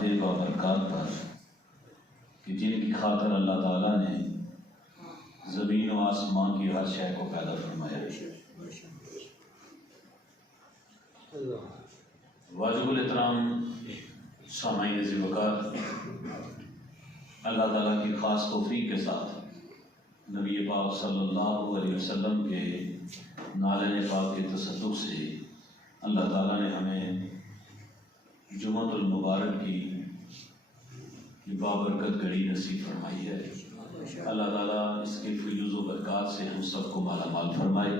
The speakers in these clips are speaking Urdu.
ذات بابرکات پر کہ جن کی خاطر اللہ تعالیٰ نے زمین و آسمان کی ہر شے کو پیدا فرمایا. واجب الاحترام سامعین عزیز وقار، اللہ تعالیٰ کی خاص توفیق کے ساتھ نبی پاک صلی اللہ علیہ وسلم کے نالین پاک کے تصدق سے اللہ تعالیٰ نے ہمیں جمعۃ المبارک کی بابرکت گھڑی نصیب فرمائی ہے. اللہ تعالیٰ اس کے فیوز و برکات سے ہم سب کو مالا مال فرمائے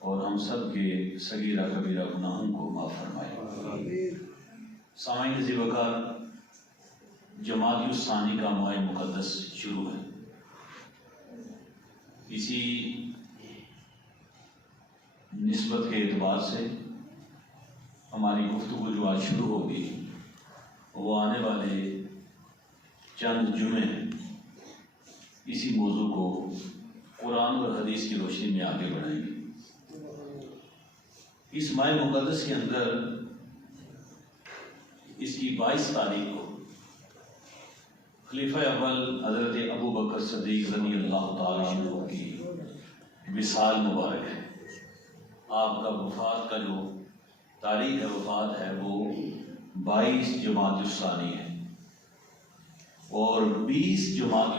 اور ہم سب کے صغیرہ کبیرہ گناہوں کو معاف فرمائے. سامعین عزیز وقار، جمادی الثانی کا ماہ مقدس شروع ہے. اسی نسبت کے اعتبار سے ہماری گفتگو جو آج شروع ہوگی وہ آنے والے چند جمعے اسی موضوع کو قرآن اور حدیث کی روشنی میں آگے بڑھائیں گے. اس ماہ مقدس کے اندر اس کی 22 تاریخ کو خلیفہ اول حضرت ابو بکر صدیق رضی اللہ تعالیٰ عنہ کی وصال مبارک ہے. آپ کا وفات کا جو تاریخ ہے وفات ہے وہ 22 جمادی الثانی ہے اور 20 جمادی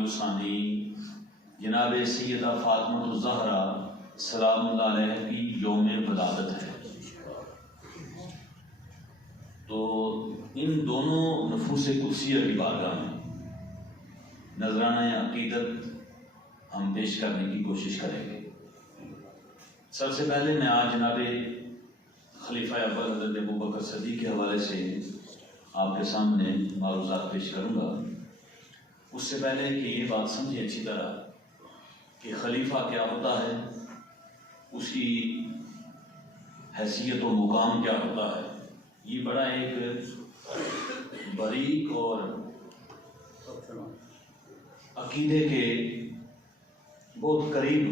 الثانی جناب سیدہ فاطمہ الزہرا سلام اللہ علیہ کی یوم ولادت ہے. تو ان دونوں نفوس قدسیہ کی بارگاہ میں نذرانہ عقیدت ہم پیش کرنے کی کوشش کریں گے. سب سے پہلے میں آج جناب خلیفہ اول حضرت ابو بکر صدیق کے حوالے سے آپ کے سامنے معروضات پیش کروں گا. اس سے پہلے کہ یہ بات سمجھیں اچھی طرح کہ خلیفہ کیا ہوتا ہے، اس کی حیثیت و مقام کیا ہوتا ہے. یہ بڑا ایک باریک اور عقیدے کے بہت قریب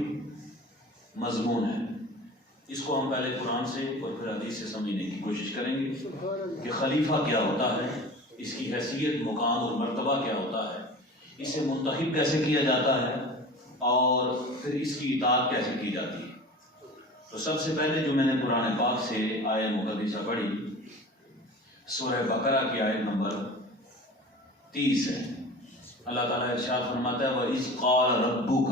مضمون ہے. اس کو ہم پہلے قرآن سے اور پھر حدیث سے سمجھنے کی کوشش کریں گے کہ خلیفہ کیا ہوتا ہے، اس کی حیثیت، مقام اور مرتبہ کیا ہوتا ہے، اسے منتخب کیسے کیا جاتا ہے اور پھر اس کی اطاعت کیسے کی جاتی ہے. تو سب سے پہلے جو میں نے قرآن پاک سے آیت مقدسہ پڑھی سورہ بقرہ کی آیت نمبر 30 ہے. اللہ تعالیٰ ارشاد فرماتا ہے وَإِذْ قَالَ رَبُّكَ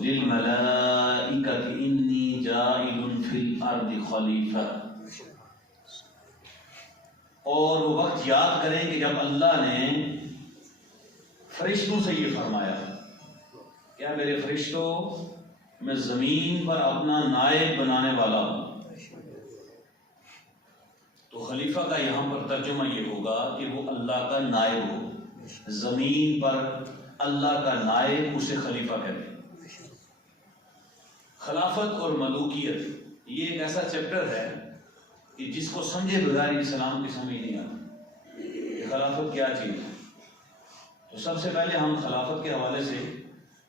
لِلْمَلَائِكَةِ إِنِّي جَاعِلٌ فِي الْأَرْضِ خَلِيفَةً. اور وہ وقت یاد کریں کہ جب اللہ نے فرشتوں سے یہ فرمایا کیا میرے فرشتوں میں زمین پر اپنا نائب بنانے والا ہوں. تو خلیفہ کا یہاں پر ترجمہ یہ ہوگا کہ وہ اللہ کا نائب ہو. زمین پر اللہ کا نائب اسے خلیفہ کہتے ہیں. خلافت اور ملوکیت یہ ایک ایسا چیپٹر ہے کہ جس کو سمجھے بغیر اسلام کی سمجھ نہیں آتی کہ خلافت کیا چیز ہے. تو سب سے پہلے ہم خلافت کے حوالے سے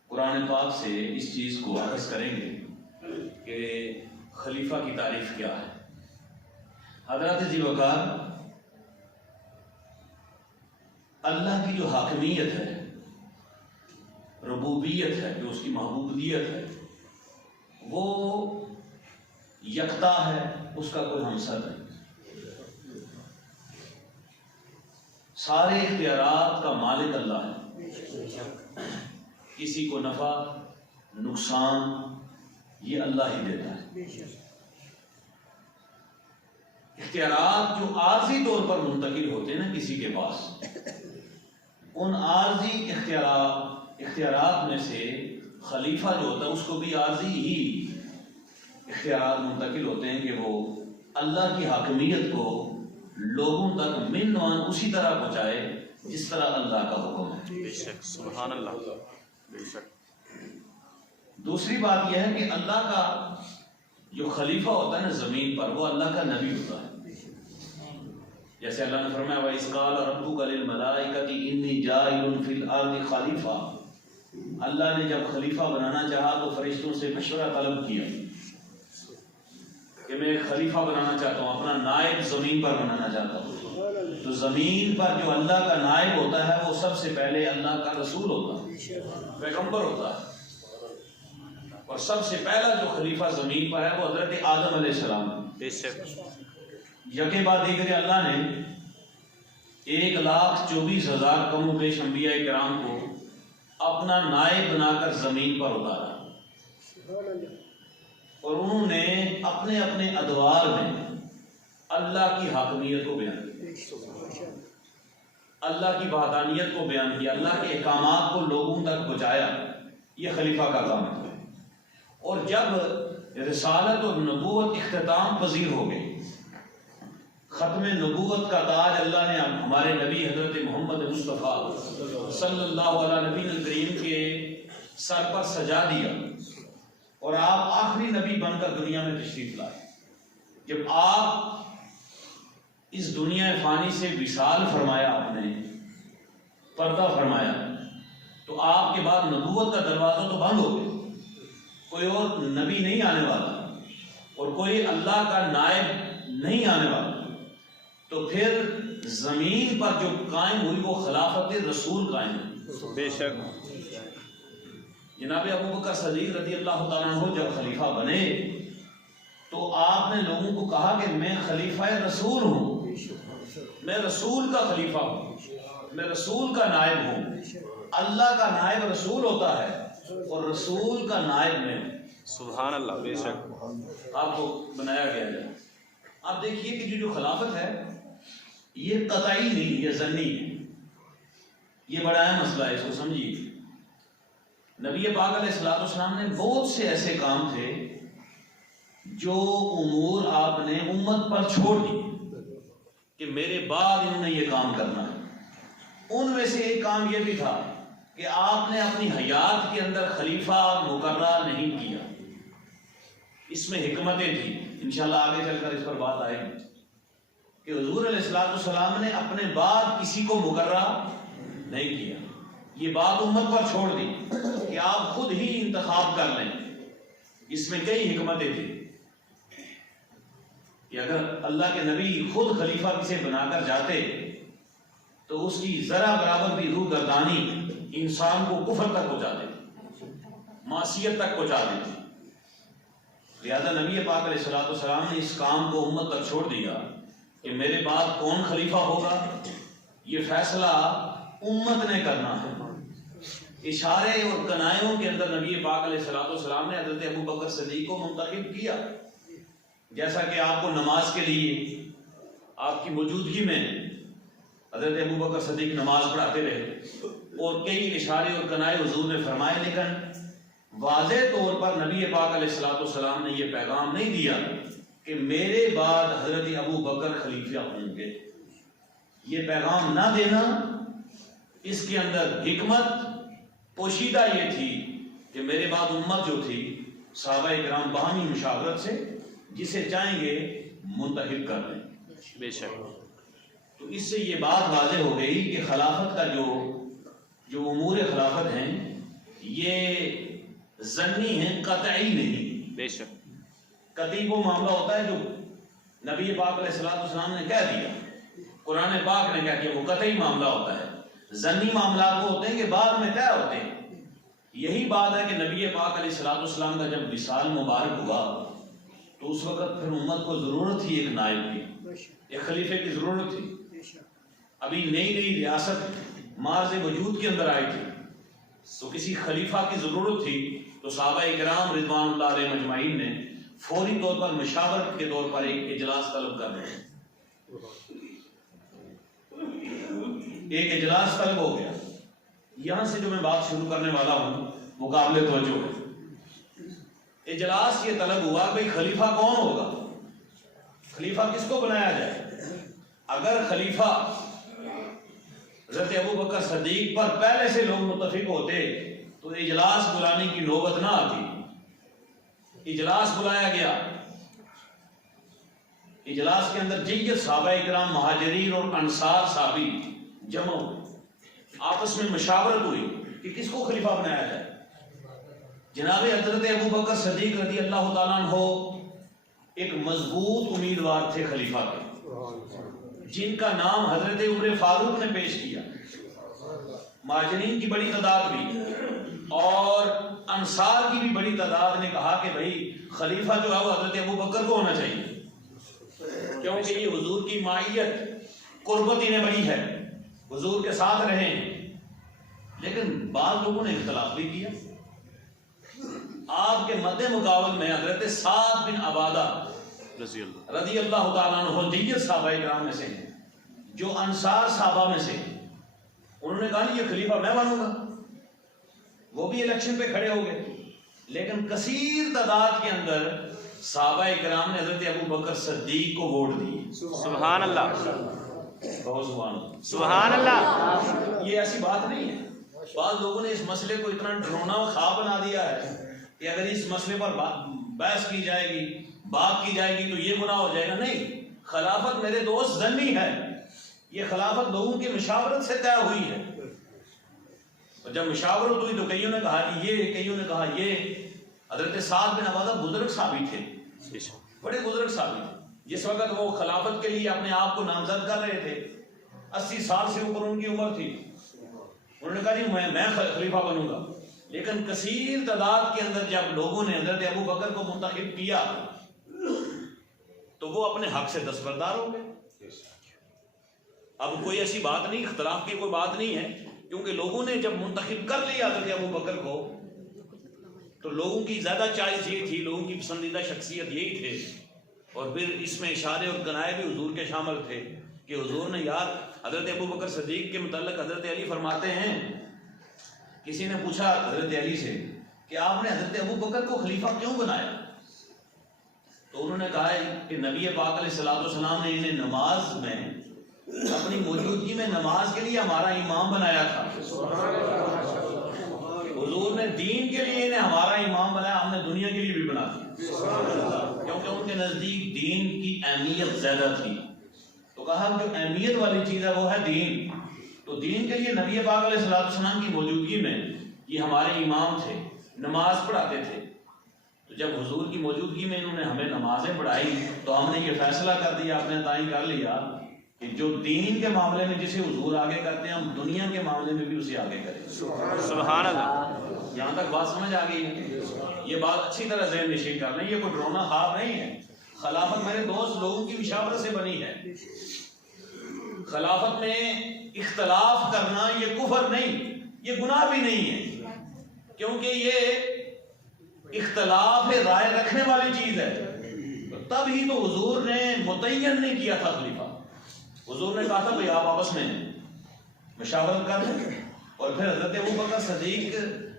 قرآن پاک سے اس چیز کو عرض کریں گے کہ خلیفہ کی تعریف کیا ہے. حضرات جی وقار، اللہ کی جو حاکمیت ہے، ربوبیت ہے، جو اس کی محبوبیت ہے، وہ یکتا ہے، اس کا کوئی ہمسر نہیں. سارے اختیارات کا مالک اللہ ہے. کسی کو نفع نقصان یہ اللہ ہی دیتا ہے. اختیارات جو عارضی طور پر منتقل ہوتے ہیں نا کسی کے پاس، ان عارضی اختیارات میں سے خلیفہ جو ہوتا ہے اس کو بھی عارضی ہی اختیارات منتقل ہوتے ہیں کہ وہ اللہ کی حاکمیت کو لوگوں تک من وان اسی طرح پہنچائے جس طرح اللہ کا حکم ہے. بے شک، سبحان اللہ، بے شک. دوسری بات یہ ہے کہ اللہ کا جو خلیفہ ہوتا ہے نا زمین پر، وہ اللہ کا نبی ہوتا ہے. جیسے اللہ نے فرمایا وَإِذْ قَالَ رَبُّكَ لِلْمَلَائِكَةِ إِنِّي جَاعِلٌ فِي الْأَرْضِ خَلِيفَةً. اللہ نے جب خلیفہ بنانا چاہا تو فرشتوں سے مشورہ طلب کیا کہ میں ایک خلیفہ بنانا چاہتا ہوں، اپنا نائب زمین پر بنانا چاہتا ہوں، تو زمین پر جو اللہ کا نائب ہوتا ہے وہ سب سے پہلے اللہ کا رسول ہوتا ہے، پیغمبر ہوتا ہے، اور سب سے پہلا جو خلیفہ زمین پر ہے وہ حضرت آدم علیہ السلام ہے۔ بے شک یکے بعد دیگر اللہ نے 1,24,000 کم و بیش انبیاء کرام کو اپنا نائب بنا کر زمین پر اتارا، اور انہوں نے اپنے اپنے ادوار میں اللہ کی حاکمیت کو بیان کیا، اللہ کی وحدانیت کو بیان کیا، اللہ کے احکامات کو لوگوں تک پہنچایا۔ یہ خلیفہ کا کام ہے۔ اور جب رسالت اور نبوت اختتام پذیر ہو گئی، ختم نبوت کا تاج اللہ نے ہمارے نبی حضرت محمد مصطفیٰ صلی اللہ علیہ نبی الکریم کے سر پر سجا دیا، اور آپ آخری نبی بن کر دنیا میں تشریف لائے۔ جب آپ اس دنیا فانی سے وصال فرمایا، آپ نے پردہ فرمایا، تو آپ کے بعد نبوت کا دروازہ تو بند ہو گیا، کوئی اور نبی نہیں آنے والا اور کوئی اللہ کا نائب نہیں آنے والا، تو پھر زمین پر جو قائم ہوئی وہ خلافت رسول قائم ہوئی۔ بے شک جناب ابو بکر صدیق رضی اللہ تعالیٰ عنہ جب خلیفہ بنے تو آپ نے لوگوں کو کہا کہ میں خلیفہ رسول ہوں، میں رسول کا خلیفہ ہوں، میں رسول کا نائب ہوں۔ اللہ کا نائب رسول ہوتا ہے اور رسول کا نائب میں سبحان اللہ۔ بے شک آپ کو بنایا گیا ہے۔ آپ دیکھیے کہ جو خلافت ہے یہ قطعی نہیں، یہ ظنی ہے، یہ بڑا اہم مسئلہ ہے، اس کو سمجھیے۔ نبی پاک علیہ الصلوۃ والسلام نے بہت سے ایسے کام تھے جو امور آپ نے امت پر چھوڑ دی کہ میرے بعد انہوں نے یہ کام کرنا ہے۔ ان میں سے ایک کام یہ بھی تھا کہ آپ نے اپنی حیات کے اندر خلیفہ مقرر نہیں کیا۔ اس میں حکمتیں تھیں، انشاءاللہ آگے چل کر اس پر بات آئے گی کہ حضور علیہ الصلوۃ والسلام نے اپنے بعد کسی کو مقرر نہیں کیا، یہ بات امت پر چھوڑ دی کہ آپ خود ہی انتخاب کر لیں۔ اس میں کئی حکمتیں تھیں کہ اگر اللہ کے نبی خود خلیفہ کسے بنا کر جاتے تو اس کی ذرا برابر بھی روح گردانی انسان کو کفر تک پہنچا دیتی، معصیت تک پہنچا دیتی۔ لہذا نبی پاک علیہ الصلوۃ والسلام نے اس کام کو امت تک چھوڑ دیا کہ میرے بعد کون خلیفہ ہوگا، یہ فیصلہ امت نے کرنا ہے۔ اشارے اور کنایوں کے اندر نبی پاک علیہ الصلوۃ والسلام نے حضرت ابو بکر صدیق کو منتخب کیا، جیسا کہ آپ کو نماز کے لیے آپ کی موجودگی میں حضرت ابو بکر صدیق نماز پڑھاتے رہے، اور کئی اشارے اور کنائے حضور نے فرمائے، لیکن واضح طور پر نبی پاک علیہ الصلوۃ والسلام نے یہ پیغام نہیں دیا کہ میرے بعد حضرت ابو بکر خلیفہ ہوں گے۔ یہ پیغام نہ دینا، اس کے اندر حکمت پوشیدہ یہ تھی کہ میرے بعد امت جو تھی صحابہ کرام باہمی مشاورت سے جسے چاہیں گے منتخب کر لیں۔ بے شک تو اس سے یہ بات واضح ہو گئی کہ خلافت کا جو امور خلافت ہیں یہ ظنی ہیں، قطعی نہیں۔ بے شک قطعی وہ معاملہ ہوتا ہے جو نبی پاک علیہ الصلوۃ والسلام نے کہہ دیا، قرآن پاک نے کہہ دیا، وہ قطعی معاملہ ہوتا ہے۔ ظنی معاملات وہ ہوتے ہیں کہ بعد میں طے ہوتے ہیں۔ یہی بات ہے کہ نبی پاک علیہ الصلوۃ والسلام کا جب وصال مبارک ہوا تو اس وقت پھر امت کو ضرورت تھی ایک نائب کی، ایک خلیفے کی ضرورت تھی۔ ابھی نئی نئی ریاست مارز وجود کے اندر آئی تھی تو کسی خلیفہ کی ضرورت تھی، تو صحابہ کرام رضوان اللہ علیہ مجمعین نے فوری طور پر مشاورت کے طور پر ایک اجلاس طلب کر رہے ہیں۔ ایک اجلاس طلب ہو گیا۔ یہاں سے جو میں بات شروع کرنے والا ہوں وہ قابل توجہ ہے۔ اجلاس یہ طلب ہوا کہ خلیفہ کون ہوگا، خلیفہ کس کو بنایا جائے۔ اگر خلیفہ حضرت ابو بکر صدیق پر پہلے سے لوگ متفق ہوتے تو اجلاس بلانے کی نوبت نہ آتی۔ اجلاس بلایا گیا، اجلاس کے اندر جیت صحابہ کرام مہاجرین اور انصار صحابی جمع ہوئے، آپس میں مشاورت ہوئی کہ کس کو خلیفہ بنایا جائے۔ جناب حضرت ابو بکر صدیق رضی اللہ تعالیٰ عنہ ایک مضبوط امیدوار تھے خلیفہ کے، جن کا نام حضرت عمر فاروق نے پیش کیا۔ مہاجرین کی بڑی تعداد بھی اور انصار کی بھی بڑی تعداد نے کہا کہ بھائی خلیفہ جو ہے وہ حضرت ابو بکر کو ہونا چاہیے، کیونکہ یہ حضور کی معیت قربت انہیں بڑی ہے، حضور کے ساتھ رہیں۔ لیکن بعض لوگوں نے اختلاف بھی کیا۔ آپ کے مد مقابل میں حضرت سعد بن عبادہ رضی اللہ تعالیٰ عنہ دیگر صحابہ کرام میں سے ہیں، جو انصار صحابہ میں سے ہیں۔ انہوں نے کہا نہیں یہ خلیفہ میں بنوں گا، وہ بھی الیکشن پہ کھڑے ہو گئے۔ لیکن کثیر تعداد کے اندر صحابہ کرام نے حضرت ابو بکر صدیق کو ووٹ دی۔ سبحان اللہ، بہت سبحان اللہ، سبحان اللہ۔ یہ ایسی بات نہیں ہے۔ بعض لوگوں نے اس مسئلے کو اتنا ڈرونا خواب بنا دیا ہے کہ اگر اس مسئلے پر بحث کی جائے گی، بات کی جائے گی تو یہ گناہ ہو جائے گا۔ نہیں، خلافت میرے دوست ضمنی ہے، یہ خلافت لوگوں کی مشاورت سے طے ہوئی ہے۔ اور جب مشاورت ہوئی تو کئیوں نے کہا یہ، کئیوں نے کہا یہ۔ حضرت سعد بن عبادہ بزرگ صحابی تھے، بڑے بزرگ صحابی تھے۔ جس وقت وہ خلافت کے لیے اپنے آپ کو نامزد کر رہے تھے، 80 سال سے اوپر ان کی عمر تھی۔ انہوں نے کہا نہیں میں خلیفہ بنوں گا۔ لیکن کثیر تعداد کے اندر جب لوگوں نے حضرت ابو بکر کو منتخب کیا تو وہ اپنے حق سے دستبردار ہو گئے۔ اب کوئی ایسی بات نہیں، اختلاف کی کوئی بات نہیں ہے، کیونکہ لوگوں نے جب منتخب کر لیا حضرت ابو بکر کو تو لوگوں کی زیادہ چوائس یہ تھی، لوگوں کی پسندیدہ شخصیت یہی تھے۔ اور پھر اس میں اشارے اور کنائے بھی حضور کے شامل تھے کہ حضور نے یار حضرت ابو بکر صدیق کے متعلق حضرت علی فرماتے ہیں، کسی نے پوچھا حضرت علی سے کہ آپ نے حضرت ابو بکر کو خلیفہ کیوں بنایا؟ تو انہوں نے کہا کہ نبی پاک علیہ السلام نے انہیں نماز میں، اپنی موجودگی میں نماز کے لیے ہمارا امام بنایا تھا۔ حضور نے دین کے لیے انہیں ہمارا امام بنایا، ہم نے دنیا کے لیے بھی بنا دیا، کیونکہ ان کے نزدیک دین کی اہمیت زیادہ تھی۔ تو کہا جو اہمیت والی چیز ہے وہ ہے دین، تو دین کے لیے نبی پاک علیہ السلام کی موجودگی میں یہ ہمارے امام تھے، نماز پڑھاتے تھے۔ تو جب حضور کی موجودگی میں انہوں نے ہمیں نمازیں پڑھائی تو ہم نے یہ فیصلہ کر دیا، اپنے تائیں کر لیا کہ جو دین کے معاملے میں جسے حضور آگے کرتے ہیں ہم دنیا کے معاملے میں بھی اسے آگے کریں۔ سبحان اللہ۔ یہاں تک بات سمجھ آ گئی ہے؟ یہ بات اچھی طرح ذہن نشین کر لیں، یہ کوئی ڈرونا خواب نہیں ہے۔ خلافت میرے دوست لوگوں کی مشاورت سے بنی ہے۔ خلافت میں اختلاف کرنا یہ کفر نہیں، یہ گناہ بھی نہیں ہے، کیونکہ یہ اختلاف رائے رکھنے والی چیز ہے۔ تب ہی تو حضور نے متعین نہیں کیا تھا خلیفہ۔ حضور نے کہا تھا بھئی آپ آپس میں مشاورت کر لیں۔ اور پھر حضرت ابو بکر صدیق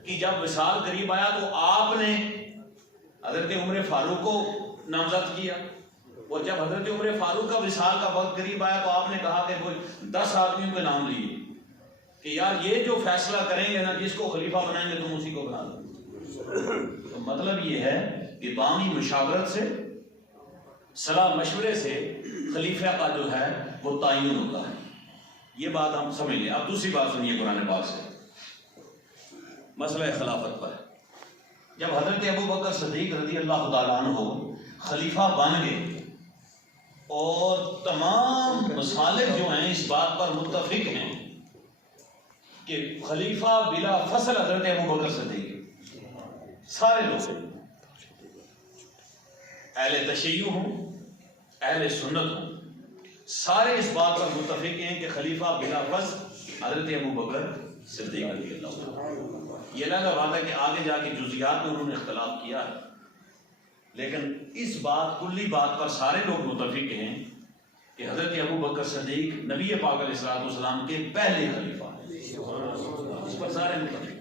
کی جب وصال قریب آیا تو آپ نے حضرت عمر فاروق کو نامزد کیا، اور جب حضرت عمر فاروق کا وصال کا وقت قریب آیا تو آپ نے کہا کہ 10 آدمیوں کے نام لیے کہ یار یہ جو فیصلہ کریں گے نا، جس کو خلیفہ بنائیں گے تم اسی کو بنا دو۔ تو مطلب یہ ہے کہ بامی مشاورت سے، صلاح مشورے سے خلیفہ کا جو ہے وہ تعین ہوتا ہے۔ یہ بات ہم سمجھ لیں۔ اب دوسری بات سنیے قرآن پاک سے، مسئلہ خلافت پر۔ جب حضرت ابو بکر صدیق رضی اللہ تعالیٰ عنہ خلیفہ بن گئے اور تمام مصالح جو ہیں اس بات پر متفق ہیں کہ خلیفہ بلا فصل حضرت ابو بکر صدیق، سارے لوگ اہل تشیع ہوں اہل سنت ہوں، سارے اس بات پر متفق ہیں کہ خلیفہ بلا فصل حضرت ابو بکر صدیق رضی اللہ عنہ۔ یہ الگ بات ہے کہ آگے جا کے جزیات میں انہوں نے اختلاف کیا ہے، لیکن اس بات کلی بات پر سارے لوگ متفق ہیں کہ حضرت ابو بکر صدیق نبی پاک علیہ السلام کے پہلے خلیفہ ہیں، اس پر سارے متفق ہیں۔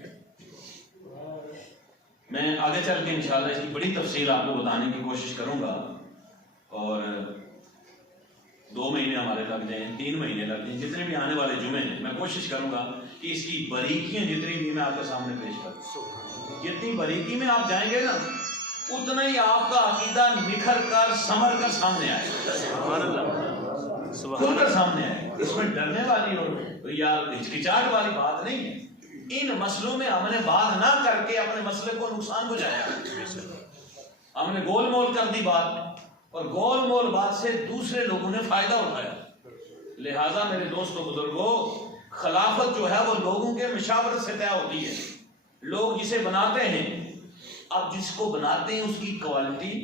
میں آگے چل کے انشاءاللہ اس کی بڑی تفصیل آپ کو بتانے کی کوشش کروں گا، اور 2 مہینے ہمارے لگ جائیں، 3 مہینے لگ جائیں، جتنے بھی آنے والے جمعے ہیں میں کوشش کروں گا کہ اس کی باریکیاں جتنی بھی میں آپ کے سامنے پیش کروں۔ جتنی باریکی میں آپ جائیں گے نا اتنا ہی آپ کا عقیدہ نکھر کر سمر کر سامنے آئے، کھل کر سامنے آئے۔ اس میں ڈرنے والی اور یا ہچکچاہٹ والی بات نہیں ہے۔ ان مسئلوں میں ہم نے بات نہ کر کے اپنے مسئلے کو نقصان پہنچایا، ہم نے گول مول کر دی بات، اور گول مول بات سے دوسرے لوگوں نے فائدہ اٹھایا. لہذا میرے دوستوں بزرگوں، خلافت جو ہے وہ لوگوں کے مشاورت سے طے ہوتی ہے. لوگ جسے بناتے ہیں، اب جس کو بناتے ہیں اس کی کوالٹی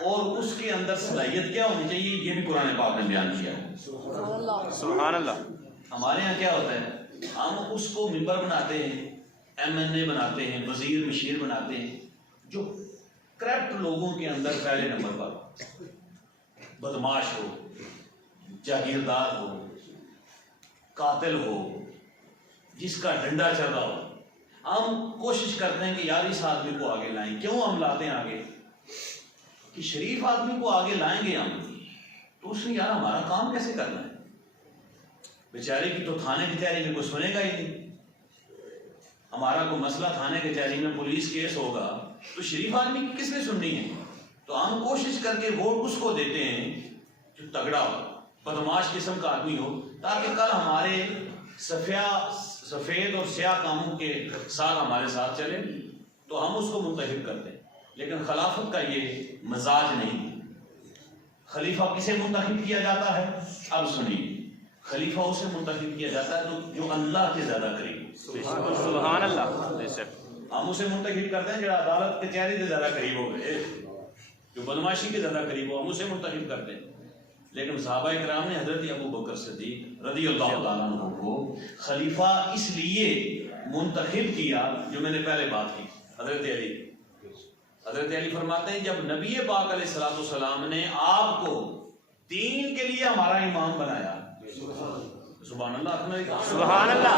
اور اس کے اندر صلاحیت کیا ہونی چاہیے، یہ بھی قرآن پاک نے بیان کیا ہے. سبحان اللہ. ہمارے ہاں کیا ہوتا ہے، ہم اس کو ممبر بناتے ہیں، MNA بناتے ہیں، وزیر مشیر بناتے ہیں، جو کرپٹ لوگوں کے اندر پہلے نمبر پر بدماش ہو، جاگیردار ہو، قاتل ہو، جس کا ڈنڈا چل رہا ہو. ہم کوشش کرتے ہیں کہ یار اس آدمی کو آگے لائیں. کیوں ہم لاتے ہیں آگے؟ کہ شریف آدمی کو آگے لائیں گے ہم تو اس نے یار ہمارا کام کیسے کرنا ہے. بیچارے کی تو تھانے کچہری میں کوئی سنے گا ہی نہیں. ہمارا کوئی مسئلہ تھانے کچہری میں پولیس کیس ہوگا تو شریف آدمی کی کس نے سننی ہے؟ تو ہم کوشش کر کے ووٹ اس کو دیتے ہیں جو تگڑا ہو، بدماش قسم کا آدمی ہو، تاکہ کل ہمارے سفید اور سیاہ کاموں کے ساتھ ہمارے ساتھ چلے تو ہم اس کو منتخب کرتے ہیں. لیکن خلافت کا یہ مزاج نہیں. خلیفہ کسے منتخب کیا جاتا ہے؟ اب سنیے، خلیفہ اسے منتخب کیا جاتا ہے تو جو اللہ کے زیادہ قریب. سبحان اللہ. ہم اسے منتخب کرتے ہیں جو عدالت کچہری سے زیادہ قریب ہو گئے، جو بدماشی کے زیادہ قریب ہو، ہم اسے منتخب کرتے ہیں. لیکن صحابہ کرام نے حضرت ابو بکر صدیق رضی اللہ تعالیٰ عنہ کو خلیفہ اس لیے منتخب کیا جو میں نے پہلے بات کی. حضرت علی فرماتے ہیں جب نبی پاک علیہ الصلوۃ والسلام نے آپ کو دین کے لیے ہمارا امام بنایا. سبحان اللہ. سبحان اللہ.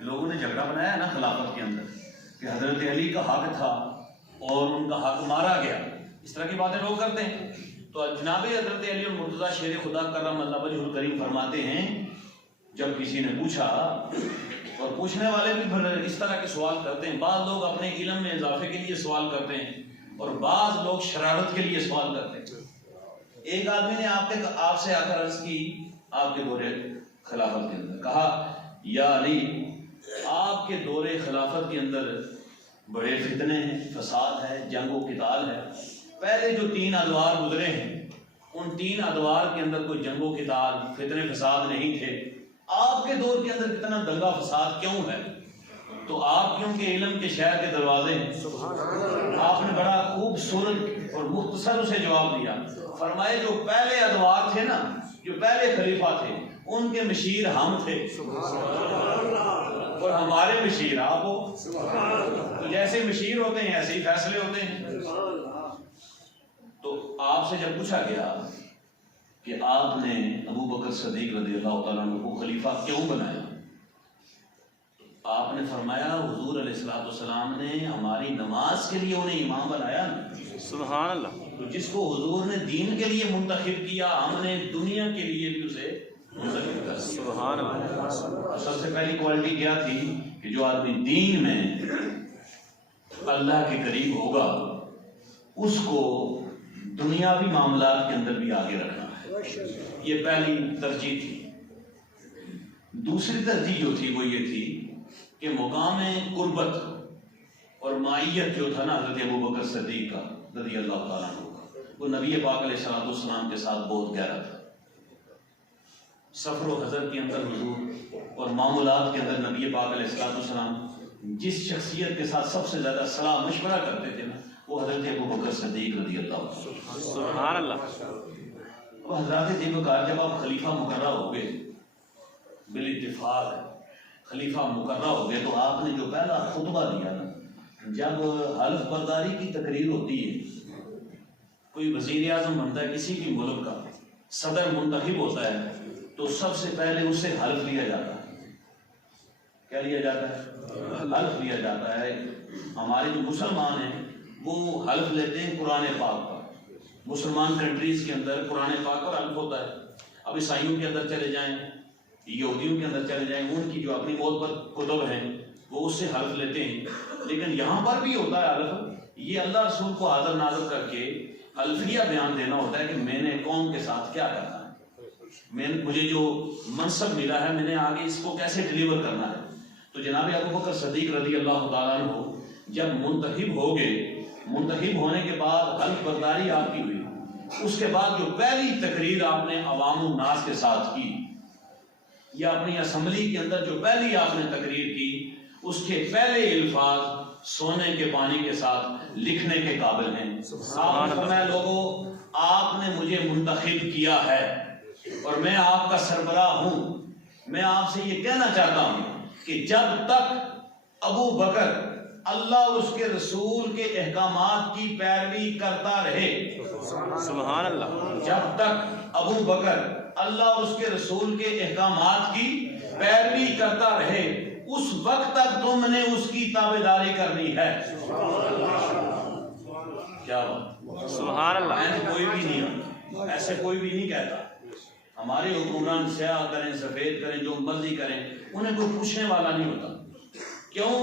لوگوں نے جھگڑا بنایا ہے نا خلافت کے اندر کہ حضرت علی کا حق تھا اور ان کا حق مارا گیا. اس طرح کی باتیں لوگ کرتے ہیں. تو جناب حضرت علی المرتضیٰ شیر خدا کرم اللہ وجہ الکریم فرماتے ہیں جب کسی نے پوچھا، اور پوچھنے والے بھی پھر اس طرح کے سوال کرتے ہیں. بعض لوگ اپنے علم میں اضافے کے لیے سوال کرتے ہیں اور بعض لوگ شرارت کے لیے سوال کرتے ہیں. ایک آدمی نے آپ سے آ کر عرض کی آپ کے دور خلافت کے اندر، کہا یا علی آپ کے دور خلافت کے اندر بڑے فتنے ہیں، فساد ہے، جنگ و قتال ہے. پہلے جو 3 ادوار گزرے ہیں ان 3 ادوار کے اندر کوئی جنگ و قتال، فتنے فساد نہیں تھے. آپ کے دور کے اندر کتنا دنگا فساد کیوں ہے؟ تو آپ کیوں کہ علم کے شہر کے دروازے ہیں. آپ نے بڑا خوبصورت اور مختصر اسے جواب دیا. فرمائے جو پہلے ادوار تھے نا، جو پہلے خلیفہ تھے، ان کے مشیر ہم تھے اور ہمارے مشیر آپ ہو. تو جیسے مشیر ہوتے ہیں ایسے ہی فیصلے ہوتے ہیں. تو آپ سے جب پوچھا گیا کہ آپ نے ابو بکر صدیق رضی اللہ تعالیٰ عنہ کو خلیفہ کیوں بنایا، آپ نے فرمایا حضور علیہ الصلوۃ والسلام نے ہماری نماز کے لیے انہیں امام بنایا. سبحان اللہ. تو جس کو حضور نے دین کے لیے منتخب کیا، ہم نے دنیا کے لیے بھی اسے منتخب کر دیا. سبحان اللہ. سب سے پہلی کوالٹی کیا تھی کہ جو آدمی دین میں اللہ کے قریب ہوگا اس کو دنیاوی معاملات کے اندر بھی آگے رکھنا ہے. یہ پہلی ترجیح تھی. دوسری ترجیح جو تھی وہ یہ تھی کہ مقام قربت اور معیت جو تھا نا حضرت ابو بکر صدیق کا رضی اللہ تعالیٰ عنہ کا، وہ نبی پاک علیہ الصلوۃ والسلام کے ساتھ بہت گہرا تھا. سفر و حضر کے اندر حضور اور معمولات کے اندر نبی پاک علیہ الصلوۃ والسلام جس شخصیت کے ساتھ سب سے زیادہ صلاح مشورہ کرتے تھے نا وہ حضرت ابو بکر صدیق رضی اللہ عنہ. سبحان اللہ. اب حضرات ذوالفقار جب آپ خلیفہ مقررہ ہو گئے، بالاتفاق خلیفہ مقررہ ہو گئے، تو آپ نے جو پہلا خطبہ دیا نا، جب حلف برداری کی تقریر ہوتی ہے، کوئی وزیر اعظم بنتا ہے کسی بھی ملک کا، صدر منتخب ہوتا ہے تو سب سے پہلے اس سے حلف لیا جاتا ہے. کیا لیا جاتا ہے؟ حلف لیا جاتا ہے. ہمارے جو مسلمان ہیں وہ حلف لیتے ہیں قرآن پاک پر. مسلمان کنٹریز کے اندر قرآن پاک پر حلف ہوتا ہے. اب عیسائیوں کے اندر چلے جائیں، یہودیوں کے اندر چلے جائیں، ان کی جو اپنی معتبر کتب ہیں وہ اس سے حلف لیتے ہیں. لیکن یہاں پر بھی ہوتا ہے حلف. یہ اللہ رسول کو حاضر ناظر کر کے حلفیہ بیان دینا ہوتا ہے کہ میں نے قوم کے ساتھ کیا کرنا ہے، مجھے جو منصب ملا ہے میں نے آگے اس کو کیسے ڈیلیور کرنا ہے. تو جناب ابو بکر صدیق رضی اللہ تعالیٰ عنہ جب منتخب ہو گئے، منتخب ہونے کے بعد حلف برداری آپ کی ہوئی، اس کے بعد جو پہلی تقریر آپ نے عوام الناس کے ساتھ کی یا اپنی اسمبلی کے اندر جو پہلی آپ نے تقریر کی، اس کے پہلے الفاظ سونے کے پانی کے ساتھ لکھنے کے قابل ہیں. آپ نے فرمایا لوگوں آپ نے مجھے منتخب کیا ہے اور میں آپ کا سربراہ ہوں. میں آپ سے یہ کہنا چاہتا ہوں کہ جب تک ابو بکر اللہ اور اس کے رسول کے احکامات کی پیروی کرتا رہے، سبحان اللہ، جب تک ابو بکر اللہ اور اس کے رسول کے احکامات کی پیروی کرتا رہے، اس وقت تک تم نے اس کی تابعداری کرنی ہے. کیا بات، سبحان اللہ، ایسے کوئی بھی نہیں، ایسے کوئی بھی نہیں کہتا. ہمارے حکمران سیاہ کریں سفید کریں جو مرضی کریں، انہیں کوئی پوچھنے والا نہیں ہوتا. کیوں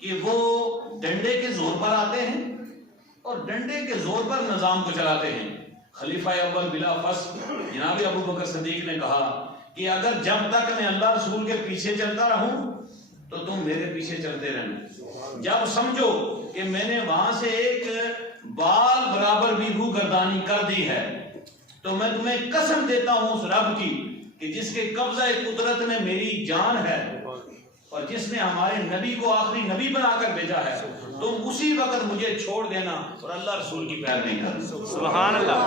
کہ وہ ڈنڈے کے زور پر آتے ہیں اور ڈنڈے کے زور پر نظام کو چلاتے ہیں. خلیفہ اول بلا فصل جناب ابو بکر صدیق نے کہا کہ اگر جب تک میں اللہ رسول کے پیچھے چلتا رہوں تو تم میرے پیچھے چلتے رہنا. جب سمجھو کہ میں نے وہاں سے ایک بال برابر بھی روح گردانی کر دی ہے تو میں تمہیں قسم دیتا ہوں اس رب کی کہ جس کے قبضہ قدرت میں میری جان ہے اور جس نے ہمارے نبی کو آخری نبی بنا کر بھیجا ہے، تم اسی وقت مجھے چھوڑ دینا اور اللہ رسول کی پیروی کرنا. سبحان اللہ،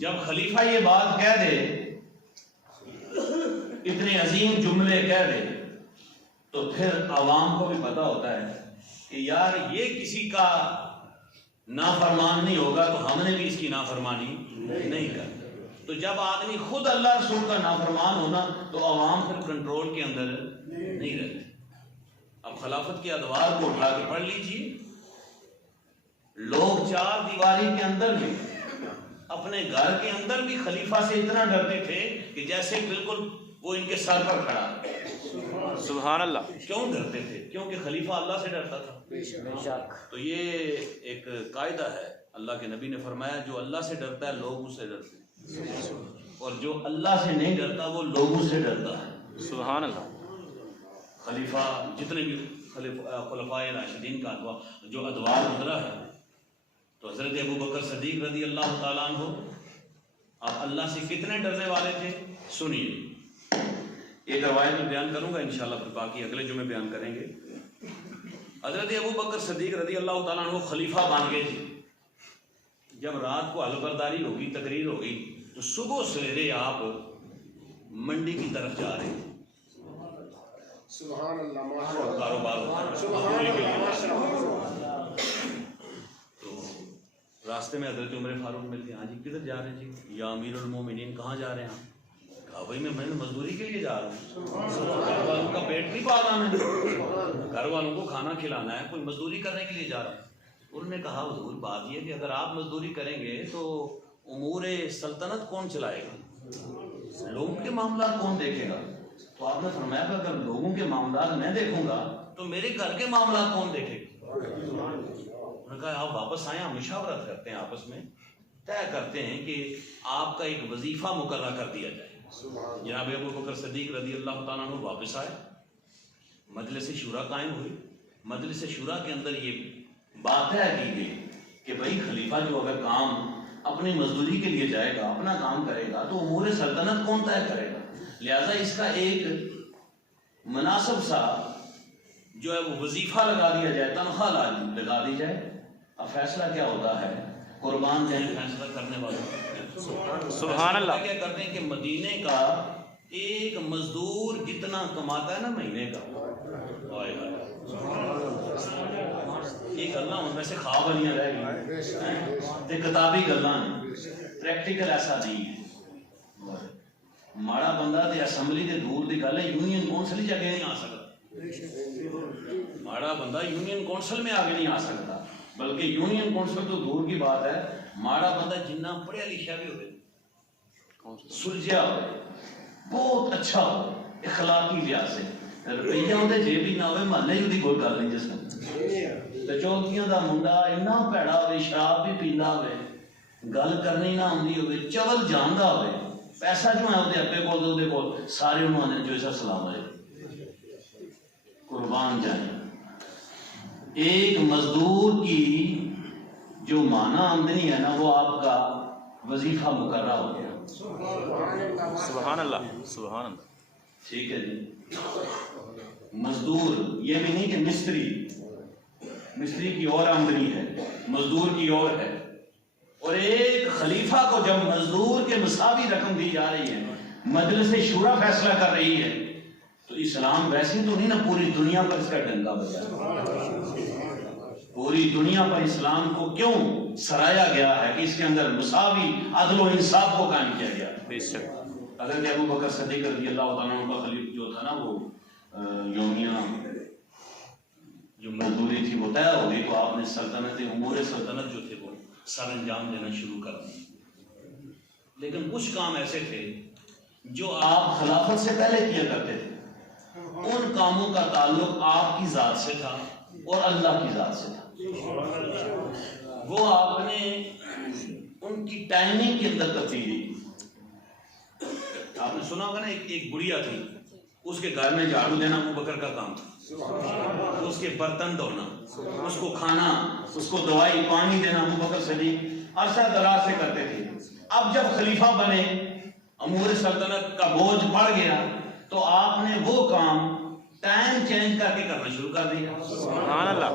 جب خلیفہ یہ بات کہہ دے، اتنے عظیم جملے کہہ دے، تو پھر عوام کو بھی پتہ ہوتا ہے کہ یار یہ کسی کا نافرمان نہیں ہوگا تو ہم نے بھی اس کی نافرمانی نہیں کرنی. تو جب آدمی خود اللہ رسول کا نافرمان ہونا تو عوام پھر کنٹرول کے اندر نہیں رہتے. اب خلافت کے ادوار کو اٹھا کے پڑھ لیجیے. لوگ چار دیواری کے اندر بھی، اپنے گھر کے اندر بھی خلیفہ سے اتنا ڈرتے تھے کہ جیسے بالکل وہ ان کے سر پر کھڑا. سبحان اللہ، کیوں ڈرتے تھے؟ کیونکہ خلیفہ اللہ سے ڈرتا تھا. تو یہ ایک قاعدہ ہے، اللہ کے نبی نے فرمایا جو اللہ سے ڈرتا ہے لوگ اس سے ڈرتے ہیں، اور جو اللہ سے نہیں ڈرتا وہ لوگوں سے ڈرتا ہے. سبحان اللہ. خلیفہ جتنے بھی خلفائے راشدین کا جو ادوار گزرا ہے، تو حضرت ابو بکر صدیق رضی اللہ تعالیٰ عنہ آپ اللہ سے کتنے ڈرنے والے تھے سنیے. ایک روایت میں بیان کروں گا انشاءاللہ، پھر باقی اگلے جمعے بیان کریں گے. حضرت ابو بکر صدیق رضی اللہ تعالیٰ عنہ خلیفہ بن گئے تھے. جب رات کو حلف برداری ہوگی، تقریر ہوگی، تو صبح سویرے آپ منڈی کی طرف جا رہے ہیں. سبحان اللہ، کاروبار ہوتا ہے. تو راستے میں حضرت عمر فاروق ملتے ہیں. ہاں جی کدھر جا رہے ہیں؟ جی یا امیر المومنین کہاں جا رہے ہیں؟ کہا بھائی میں مزدوری کے لیے جا رہا ہوں، گھر والوں کا پیٹ نہیں پالنا ہے، گھر والوں کو کھانا کھلانا ہے، کوئی مزدوری کرنے کے لیے جا رہا ہوں. انہوں نے کہا حضور بات یہ کہ اگر آپ مزدوری کریں گے تو امور سلطنت کون چلائے گا، لوگوں کے معاملات کون دیکھے گا؟ تو آپ نے فرمایا کہ اگر لوگوں کے معاملات میں دیکھوں گا تو میرے گھر کے معاملات کون دیکھے گا؟ انہوں نے کہا آپ واپس آئیں، ہم مشاورت کرتے ہیں، آپس میں طے کرتے ہیں کہ آپ کا ایک وظیفہ مقررہ کر دیا جائے. جناب ابو بکر صدیق رضی اللہ تعالیٰ عنہ واپس آئے، مجلس شورا قائم ہوئی. مجلس شورا کے اندر یہ بات طے کی گئی کہ بھائی خلیفہ جو اگر کام اپنی مزدوری کے لیے جائے گا، اپنا کام کرے گا، تو امور سلطنت کون طے کرے گا؟ لہذا اس کا ایک مناسب سا جو ہے وہ وظیفہ لگا دیا جائے، تنخواہ لگا دی جائے. اب فیصلہ کیا ہوتا ہے؟ قربان جائیں فیصلہ کرنے والے. سبحان اللہ. کیا کرتے ہیں کہ مدینے کا ایک مزدور جتنا کماتا ہے نا مہینے کا، یہ گلاں ان میں سے خواب والیاں رہ گئی، کتابی گلاں ہیں، پریکٹیکل ایسا نہیں ہے. ماڑا بندہ تے اسمبلی دے دور دی گل ہے، یونین کونسل ہی اگے نہیں آ سکتا. ماڑا بندہ یونین کونسل میں آگے نہیں آ سکتا، بلکہ یونین کونسل تو دور کی بات ہے. ماڑا بندہ جنہ پڑھیا لکھا بھی ہوئے، سلجھیا ہوئے، بہت اچھا ہو اخلاقی لحاظ سے، روپیہ ہوتے جے بھی نہ ہوئے محلے ہی کوئی گل نہیں جس میں تے چوتھیاں دا منڈا اتنا بھڑا ہوئے، شراب بھی پیندا ہوئے، گل کرنی نہ آندی ہوئے، چول جاندا ہوئے، پیسہ جو ہے وہ ابے کول سارے انہوں نے جو ایسا سلام علیکم، قربان جائیں۔ ایک مزدور کی جو مانا آمدنی ہے نا وہ آپ کا وظیفہ مقررہ ہو گیا۔ سبحان اللہ، سبحان اللہ۔ ٹھیک ہے جی۔ مزدور یہ بھی نہیں کہ مستری کی اور آمدنی ہے، مزدور کی اور ہے، اور ایک خلیفہ کو جب مزدور کے مساوی رقم دی جا رہی ہے، مجلس شورا فیصلہ کر رہی ہے، تو اسلام ویسے تو نہیں نا پوری دنیا پر اس کا ڈنکا بجا، پوری دنیا پر اسلام کو کیوں سرایا گیا ہے کہ اس کے اندر مساوی عدل و انصاف کو قائم کیا گیا۔ بے شک۔ حضرت ابو بکر صدیق رضی اللہ تعالیٰ عنہ کا خلیفہ جو تھا نا وہ یومیہ جو مزدوری تھی وہ طے ہو گئی، تو آپ نے سلطنت امور سلطنت جو تھے وہ سر انجام دینا شروع کر دی۔ لیکن کچھ کام ایسے تھے جو آپ خلافت سے پہلے کیا کرتے تھے، ان کاموں کا تعلق آپ کی ذات سے تھا اور اللہ کی ذات سے تھا، وہ آپ نے ان کی ٹائمنگ کے اندر تبدیلی۔ آپ نے سنا ہوگا نا ایک بڑھیا تھی، اس کے گھر میں جھاڑو دینا ابو بکر کا کام تھا، اس کے برتن دھونا، اس کو کھانا، اس کو دوائی پانی دینا ابو بکر صدیق عرصہ دراز سے کرتے تھے۔ اب جب خلیفہ بنے، امور سلطنت کا بوجھ بڑھ گیا، تو آپ نے وہ کام ٹائم چینج کر کے کرنا شروع کر دیا۔ سبحان اللہ۔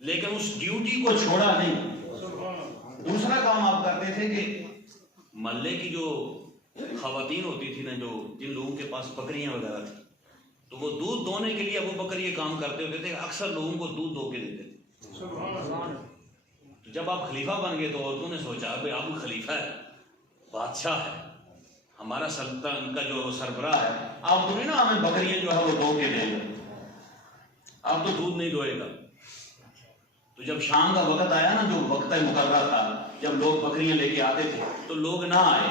لیکن اس ڈیوٹی کو چھوڑا نہیں۔ دوسرا کام آپ کرتے تھے کہ محلے کی جو خواتین ہوتی تھی نا، جو جن لوگوں کے پاس بکریاں وغیرہ تھی، تو وہ دودھ دونے کے لیے ابو بکر یہ کام کرتے ہوتے تھے، اکثر لوگوں کو دودھ دو کے دیتے تھے۔ تو جب آپ خلیفہ بن گئے تو عورتوں نے سوچا کہ آپ خلیفہ ہے، بادشاہ ہے، ہمارا سلطنت کا جو سربراہ ہے، آپ تو نہیں نا ہمیں بکریاں جو ہے وہ دو کے دے گا، آپ تو دودھ نہیں دوئے گا۔ تو جب شام کا وقت آیا نا، جو وقت مقررہ تھا، جب لوگ بکریاں لے کے آتے تھے تو لوگ نہ آئے،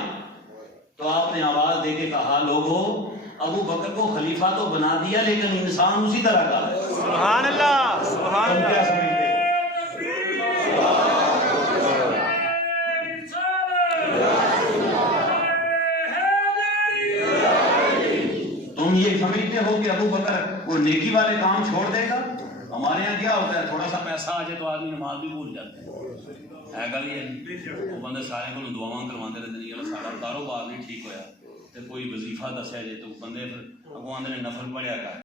تو آپ نے آواز دے کے کہا، لوگوں ابو بکر کو خلیفہ تو بنا دیا لیکن انسان اسی طرح کا ہے۔ سبحان اللہ، سبحان تم کیا اللہ۔ سمجھتے؟ تم یہ سمجھتے ہو کہ ابو بکر وہ نیکی والے کام چھوڑ دے گا؟ ہمارے یہاں کیا ہوتا ہے، تھوڑا سا پیسہ آ جائے تو آدمی نماز بھی بھول جاتے ہیں۔ گل یہ وہ بندے سارے کو دعاواں کرواتے رہتے ہیں، سارا کاروبار نہیں ٹھیک ہویا، تو کوئی وظیفہ دسیا جائے تو بندے پھر اگوں آدھے نے نفل پڑھیا کر